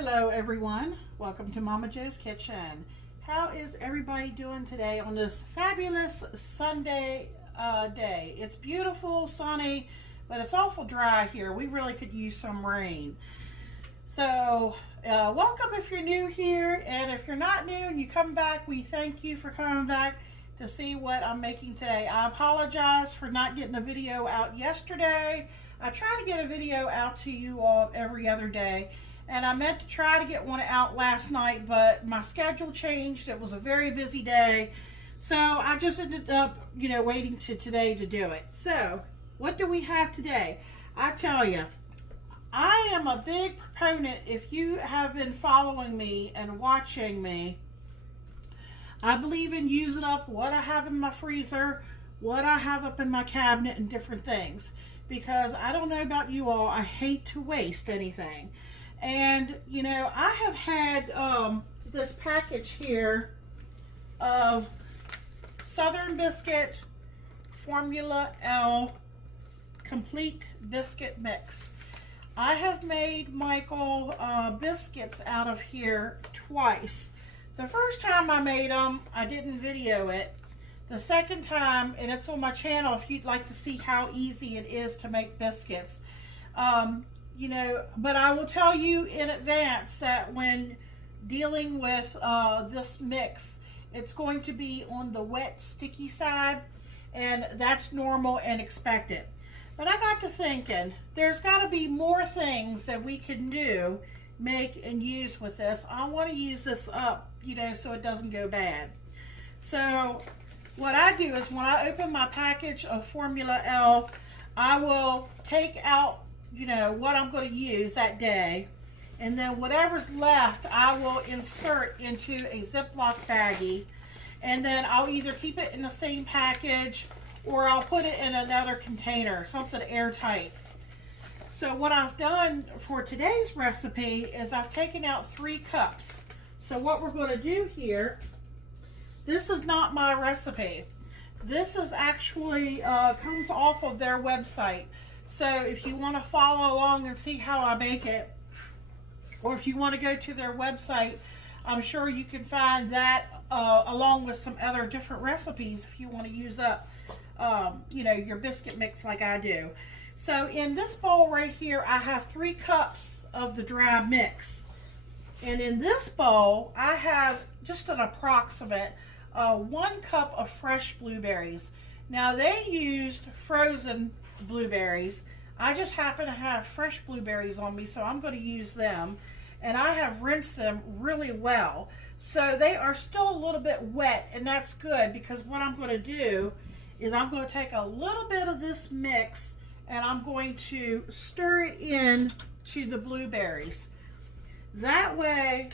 Hello everyone, welcome to Momma Jo's Kitchen. How is everybody doing today on this fabulous Sunday day? It's beautiful, sunny, but it's awful dry here. We really could use some rain. So welcome if you're new here, and if you're not new and you come back, we thank you for coming back to see what I'm making today. I apologize for not getting a video out yesterday. I try to get a video out to you all every other day. And I meant to try to get one out last night, but my schedule changed. It was a very busy day. So I just ended up, waiting to today to do it. So what do we have today? I tell you, I am a big proponent. If you have been following me and watching me, I believe in using up what I have in my freezer, what I have up in my cabinet, and different things. Because I don't know about you all, I hate to waste anything. And, I have had this package here of Southern Biscuit Formula L Complete Biscuit Mix. I have made Michael biscuits out of here twice. The first time I made them, I didn't video it. The second time, and it's on my channel if you'd like to see how easy it is to make biscuits. But I will tell you in advance that when dealing with this mix, it's going to be on the wet, sticky side, and that's normal and expected. But I got to thinking, there's got to be more things that we can do, make, and use with this. I want to use this up, so it doesn't go bad. So what I do is when I open my package of Formula L, I will take out what I'm going to use that day, and then whatever's left I will insert into a Ziploc baggie, and then I'll either keep it in the same package or I'll put it in another container, something airtight. So what I've done for today's recipe is I've taken out 3 cups. So what we're going to do here, this is not my recipe. This is actually comes off of their website. So if you want to follow along and see how I make it, or if you want to go to their website, I'm sure you can find that along with some other different recipes if you want to use up, your biscuit mix like I do. So in this bowl right here, I have 3 cups of the dry mix. And in this bowl, I have just an approximate 1 cup of fresh blueberries. Now they used frozen blueberries. I just happen to have fresh blueberries on me, so I'm going to use them, and I have rinsed them really well, so they are still a little bit wet, and that's good, because what I'm going to do is I'm going to take a little bit of this mix and I'm going to stir it in to the blueberries. That way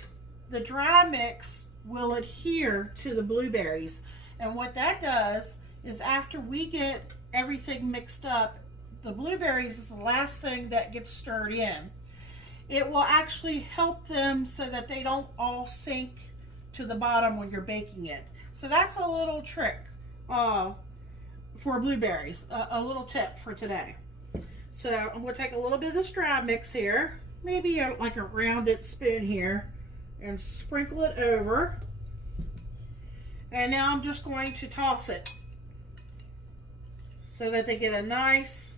the dry mix will adhere to the blueberries, and what that does is after we get everything mixed up, the blueberries is the last thing that gets stirred in. It will actually help them so that they don't all sink to the bottom when you're baking it. So that's a little trick for blueberries, a little tip for today. So I'm going to take a little bit of this dry mix here, maybe like a rounded spoon here, and sprinkle it over. And now I'm just going to toss it so that they get a nice,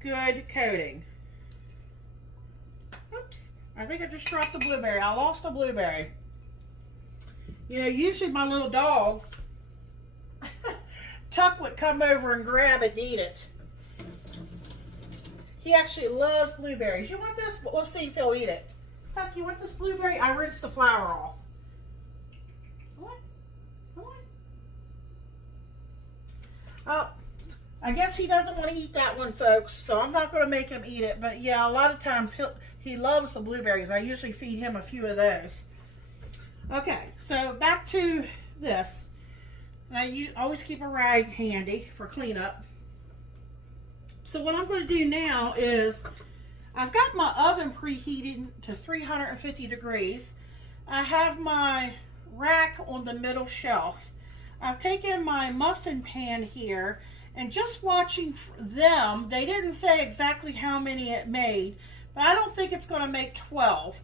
good coating. Oops, I think I just dropped the blueberry. I lost a blueberry. Usually my little dog, Tuck, would come over and grab and eat it. He actually loves blueberries. You want this? Let's see if he'll eat it. Tuck, you want this blueberry? I rinsed the flour off. What? Oh. I guess he doesn't want to eat that one, folks, so I'm not going to make him eat it. But yeah, a lot of times he loves the blueberries. I usually feed him a few of those. Okay, so back to this. Now, you always keep a rag handy for cleanup. So what I'm going to do now is I've got my oven preheated to 350 degrees. I have my rack on the middle shelf. I've taken my muffin pan here, and just watching them, they didn't say exactly how many it made, but I don't think it's going to make 12.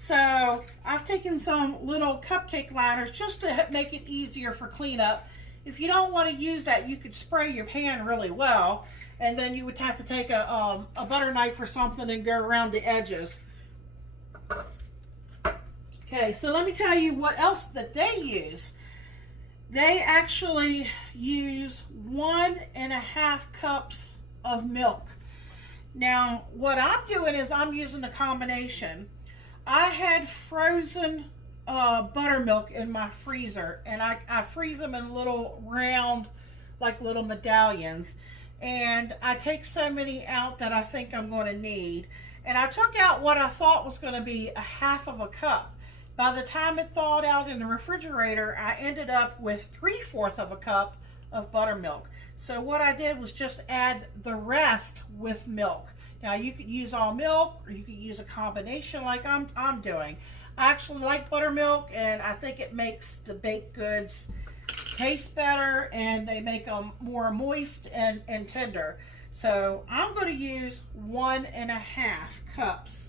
So I've taken some little cupcake liners just to make it easier for cleanup. If you don't want to use that, you could spray your pan really well, and then you would have to take a butter knife or something and go around the edges. Okay, so let me tell you what else that they use. They actually use 1.5 cups of milk. Now, what I'm doing is I'm using a combination. I had frozen buttermilk in my freezer, and I freeze them in little round, like little medallions. And I take so many out that I think I'm going to need. And I took out what I thought was going to be 1/2 cup. By the time it thawed out in the refrigerator, I ended up with 3/4 cup of buttermilk. So what I did was just add the rest with milk. Now you could use all milk, or you could use a combination like I'm doing. I actually like buttermilk, and I think it makes the baked goods taste better, and they make them more moist and tender. So I'm going to use 1.5 cups.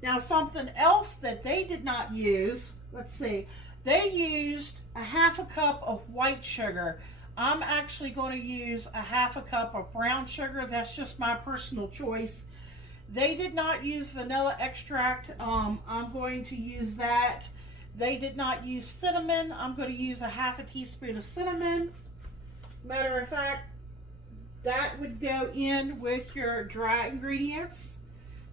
Now something else that they did not use, let's see, they used 1/2 cup of white sugar. I'm actually going to use 1/2 cup of brown sugar. That's just my personal choice. They did not use vanilla extract. I'm going to use that. They did not use cinnamon. I'm going to use 1/2 teaspoon of cinnamon. Matter of fact, that would go in with your dry ingredients.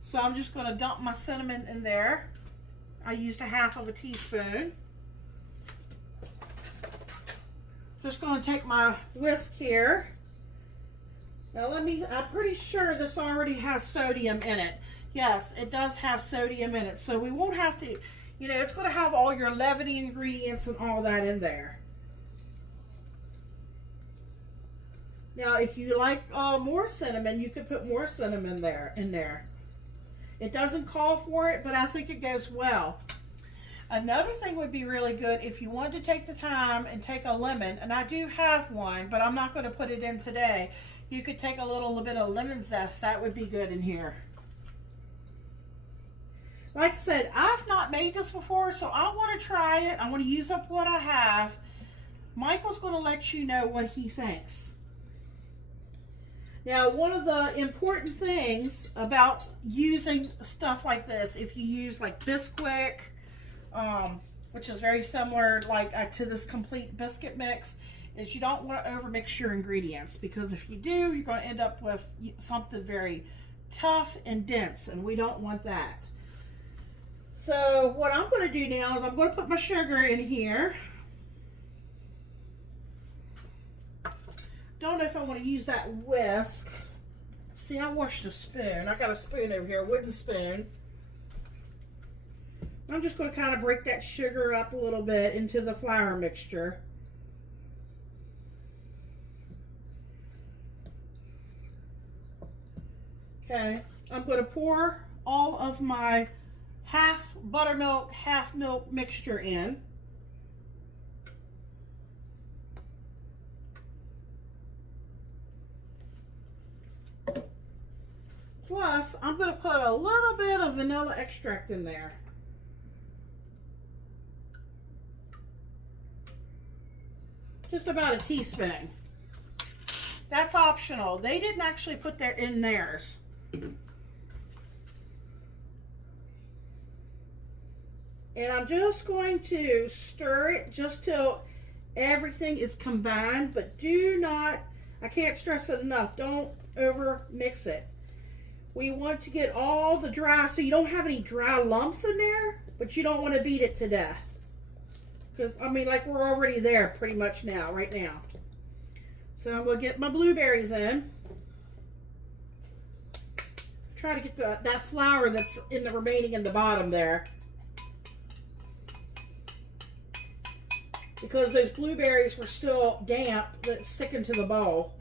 So I'm just going to dump my cinnamon in there. I used 1/2 teaspoon. Just going to take my whisk here. Now I'm pretty sure this already has sodium in it. Yes, it does have sodium in it. So we won't have to, you know, it's going to have all your leavening ingredients and all that in there. Now, if you like more cinnamon, you could put more cinnamon in there. It doesn't call for it, but I think it goes well. Another thing would be really good if you wanted to take the time and take a lemon, and I do have one, but I'm not going to put it in today. You could take a little bit of lemon zest. That would be good in here. Like I said, I've not made this before, so I want to try it. I want to use up what I have. Michael's going to let you know what he thinks. Now, one of the important things about using stuff like this, if you use like Bisquick, which is very similar to this complete biscuit mix, is you don't want to overmix your ingredients, because if you do, you're going to end up with something very tough and dense, and we don't want that. So what I'm going to do now is I'm going to put my sugar in here. Don't know if I want to use that whisk. See, I washed a spoon. I got a spoon over here, a wooden spoon. I'm just going to kind of break that sugar up a little bit into the flour mixture. Okay, I'm going to pour all of my half buttermilk, half milk mixture in. Plus, I'm going to put a little bit of vanilla extract in there. Just about a teaspoon. That's optional. They didn't actually put that in theirs. And I'm just going to stir it just till everything is combined, but do not, I can't stress it enough, don't over mix it. We want to get all the dry, so you don't have any dry lumps in there, but you don't want to beat it to death. Because, I mean, like, we're already there pretty much now, right now. So I'm going to get my blueberries in. Try to get that flour that's in the remaining in the bottom there. Because those blueberries were still damp, that's sticking to the bowl.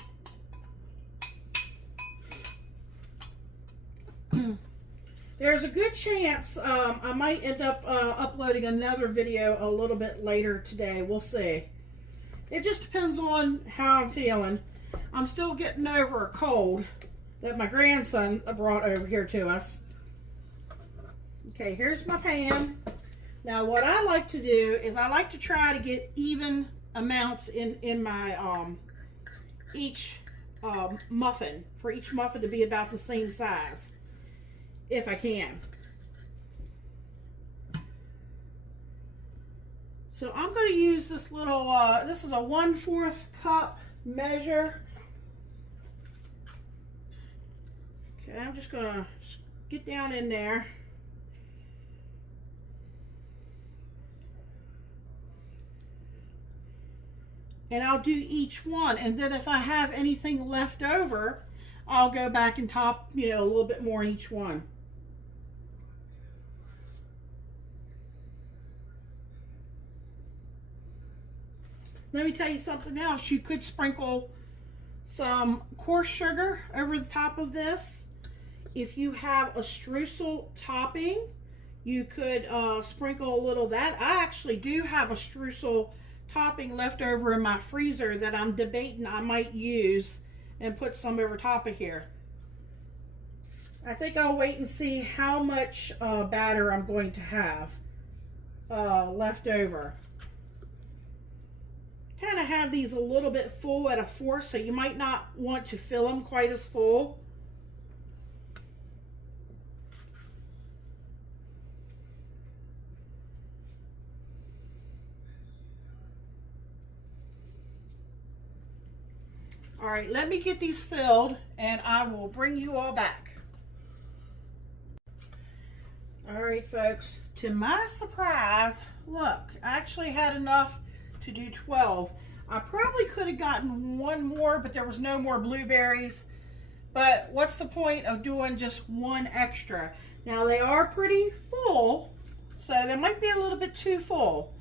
There's a good chance I might end up uploading another video a little bit later today. We'll see. It just depends on how I'm feeling. I'm still getting over a cold that my grandson brought over here to us. Okay, here's my pan. Now what I like to do is I like to try to get even amounts in my each muffin, for each muffin to be about the same size, if I can. So I'm going to use this little, this is a 1/4 cup measure. Okay, I'm just going to get down in there. And I'll do each one, and then if I have anything left over, I'll go back and top, you know, a little bit more in each one. Let me tell you something else. You could sprinkle some coarse sugar over the top of this. If you have a streusel topping, you could sprinkle a little of that. I actually do have a streusel topping left over in my freezer that I'm debating I might use and put some over top of here. I think I'll wait and see how much batter I'm going to have left over. Kind of have these a little bit full at a force, so you might not want to fill them quite as full. All right, let me get these filled and I will bring you all back. All right, folks, to my surprise, look, I actually had enough to do 12. I probably could have gotten one more, but there was no more blueberries. But what's the point of doing just one extra? Now, they are pretty full, so they might be a little bit too full.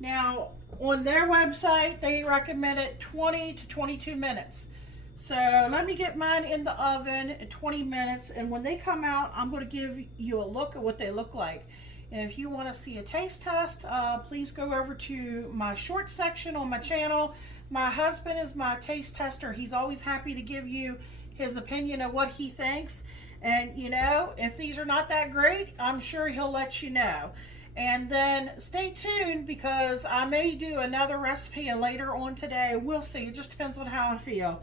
Now, on their website, they recommend it 20 to 22 minutes. So let me get mine in the oven at 20 minutes, and when they come out, I'm going to give you a look at what they look like. And if you want to see a taste test, please go over to my short section on my channel. My husband is my taste tester. He's always happy to give you his opinion of what he thinks. And, you know, if these are not that great, I'm sure he'll let you know. And then stay tuned, because I may do another recipe later on today. We'll see. It just depends on how I feel.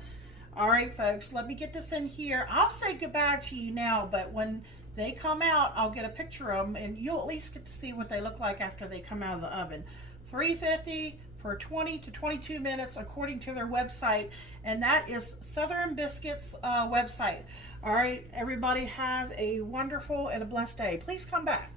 All right, folks, let me get this in here. I'll say goodbye to you now, but when they come out, I'll get a picture of them, and you'll at least get to see what they look like after they come out of the oven. 350 for 20 to 22 minutes, according to their website, and that is Southern Biscuit's website. All right, everybody, have a wonderful and a blessed day. Please come back.